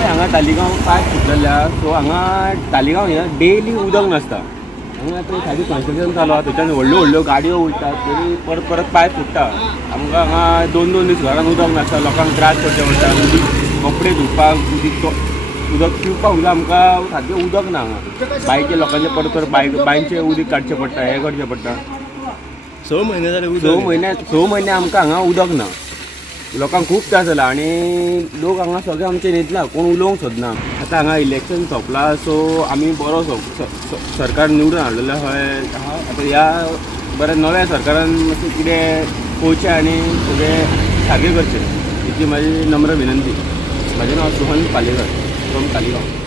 आमचे हांगा तालिगांव पायप फुटलेल्या सो हांगा तालिगांव हे डेली उदक नासता। हांगा आतां सारकें कन्स्ट्रक्शन चालू आसा, थंयच्यान व्हडल्यो व्हडल्यो गाडयो वयतात तरी परत परत पायप फुट्टा। आमकां हांगा 2-2 दीस घरान उदक नासता, लोकांक त्रास करचे पडटा। उदीक कपडे धुवपाक, उदक पिवपाक सुद्दां आमकां सारकें उदक ना हांगा। बांयचे लोकांचे परत परत बांयचे उदीक काडचें पडटा, हें करचें पडटा। 6 म्हयने जाले उदक 6 म्हयने आमकां हांगा उदक ना। लोकांक खूब त्रास जाला आनी लोक हांगा सगळे आमचे न्हिदला, कोण उलोवंक सोदना। आतां हांगा इलेक्शन सोंपला सो आमी बरो सरकार निवडून हाडलेलो आहा। आतां ह्या बऱ्या नव्या सरकारान मातशें कितें पळोवचें आनी सगळें सारकें करचें, हिची म्हाजी नम्र विनंती। म्हाजें नांव सोहन पालेकर फ्रॉम तालिगांव।